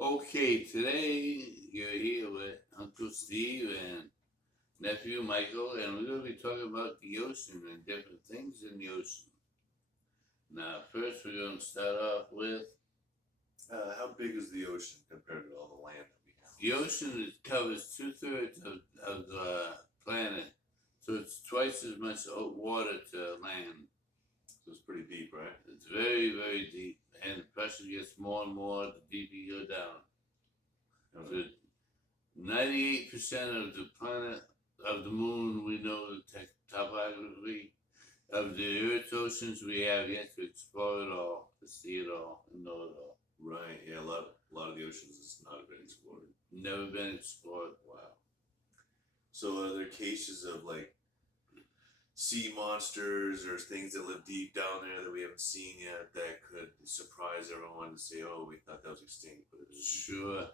Okay, today you're here with Uncle Steve and nephew Michael, and we're going to be talking about the ocean and different things in the ocean. Now, first, we're going to start off with How big is the ocean compared to all the land that we have? the ocean. It covers two-thirds of the planet, so it's twice as much water to land. So it's pretty deep, right? It's very, very deep, and the pressure gets more and more the deeper you go down. So 98% of the planet, of the moon, we know the topography of the Earth's oceans. We have yet to explore it all, to see it all, and know it all. Right. Yeah. A lot of the oceans has not been explored. Never been explored. Wow. So are there cases of like sea monsters or things that live deep down there that we haven't seen yet that could surprise everyone and say, "Oh, we thought that was extinct, but it isn't." Sure.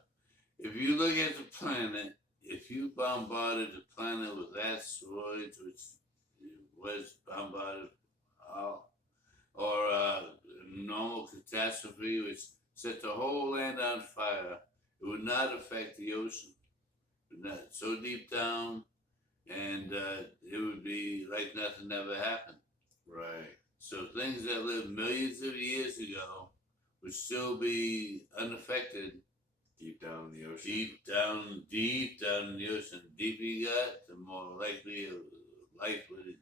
If you look at the planet, if you bombarded the planet with asteroids, which was bombarded, or a normal catastrophe, which set the whole land on fire, it would not affect the ocean. It would not, so deep down, and it would be like nothing ever happened. Right. So things that lived millions of years ago would still be unaffected. Deep down in the ocean. Deep down in the ocean. The deeper you got, the more likely life would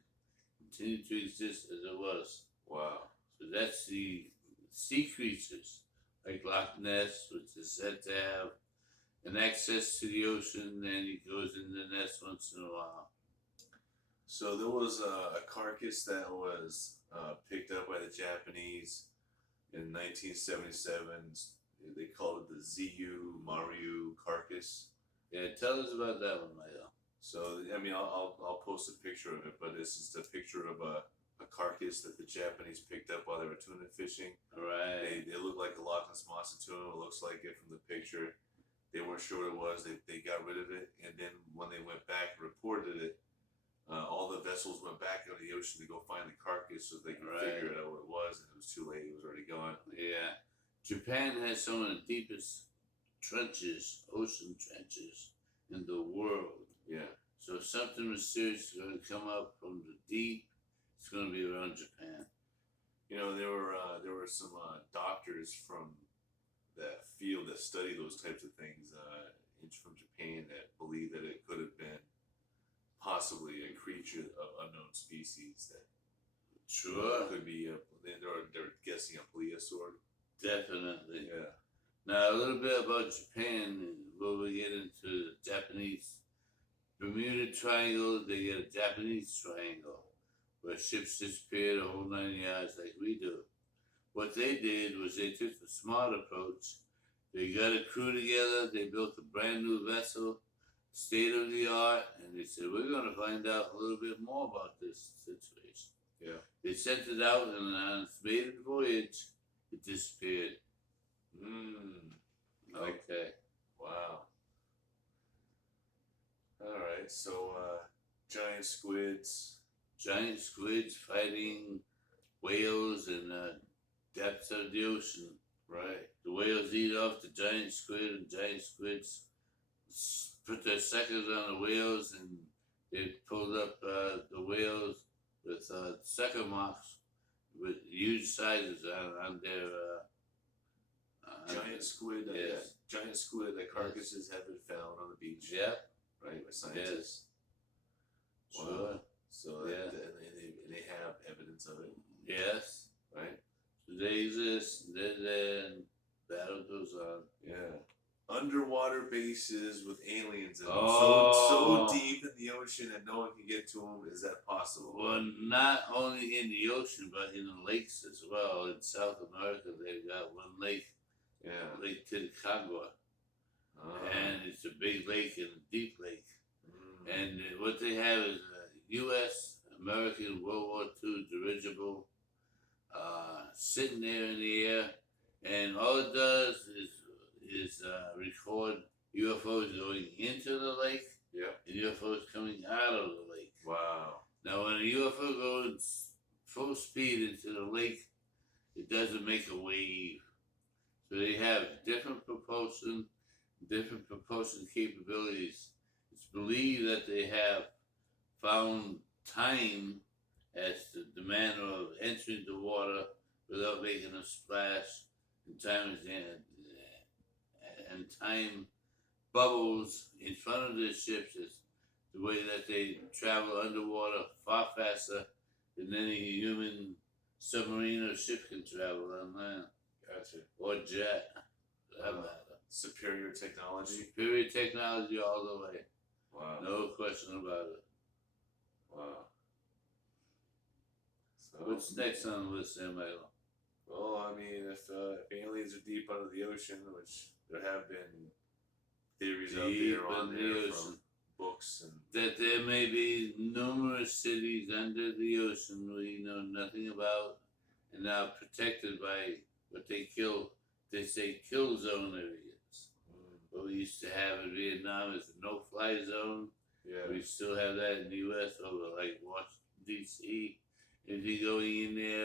continue to exist as it was. Wow. So that's the sea creatures, like Loch Ness, which is said to have an access to the ocean, and he goes in the nest once in a while. So there was a carcass that was picked up by the Japanese in 1977. They called it the Zuiyo-Maru carcass. Yeah, tell us about that one, Michael. So I mean, I'll post a picture of it, but this is a picture of a carcass that the Japanese picked up while they were tuna fishing. Right. They look like a Loch Ness monster tuna. It looks like it from the picture. They weren't sure what it was. They got rid of it, and then when they went back and reported it, all the vessels went back into the ocean to go find the carcass so they could figure out what it was, and it was too late. It was already gone. Yeah. Japan has some of the deepest trenches, ocean trenches in the world. Yeah. So if something mysterious is going to come up from the deep, it's going to be around Japan. You know, there were some doctors from that field that study those types of things from Japan that believe that it could have been possibly a creature of unknown species that could be they're guessing a plesiosaur. Definitely. Yeah. Now a little bit about Japan. Before we get into the Japanese Bermuda Triangle, they get a Japanese Triangle where ships disappear the whole 9 yards like we do. What they did was they took the smart approach. They got a crew together. They built a brand new vessel, state of the art, and they said, we're going to find out a little bit more about this situation. Yeah. They sent it out, and on its maiden voyage, it disappeared. Okay. Wow. All right. So, giant squids. Giant squids fighting whales in the depths of the ocean. Right. The whales eat off the giant squid, and giant squids put their suckers on the whales, and they pulled up the whales with sucker marks with huge sizes on their giant squid. Yes. Giant squid that carcasses have been found on the beach. Yeah. Right, by scientists. Yes. Wow. Sure. So and they have evidence of it. Yes. Right. So they exist. They're there, and battle goes on. Yeah. Underwater bases with aliens in them. Oh. So deep in the ocean that no one can get to them. Is that possible? Well, not only in the ocean, but in the lakes as well. In South America, they've got one lake, Lake Titicaca. And it's a big lake and a deep lake. And what they have is a U.S. American World War II dirigible sitting there in the air, and all it does is record UFOs going into the lake and UFOs coming out of the lake. Wow. Now, when a UFO goes full speed into the lake, it doesn't make a wave. So they have different propulsion capabilities. It's believed that they have found time as the manner of entering the water without making a splash, and time bubbles in front of the ships is the way that they travel underwater far faster than any human submarine or ship can travel on land. Gotcha. Or jet, for that matter. Superior technology. Superior technology all the way. Wow. No question about it. Wow. So, what's next on the list there, Michael? Well, I mean, if aliens are deep under the ocean, which there have been theories out there on there from books and that there may be numerous cities under the ocean we know nothing about and are protected by what they say kill zone areas. What we used to have in Vietnam is a no-fly zone. Yeah. We still have that in the U.S. over like Washington D.C. If you're going in there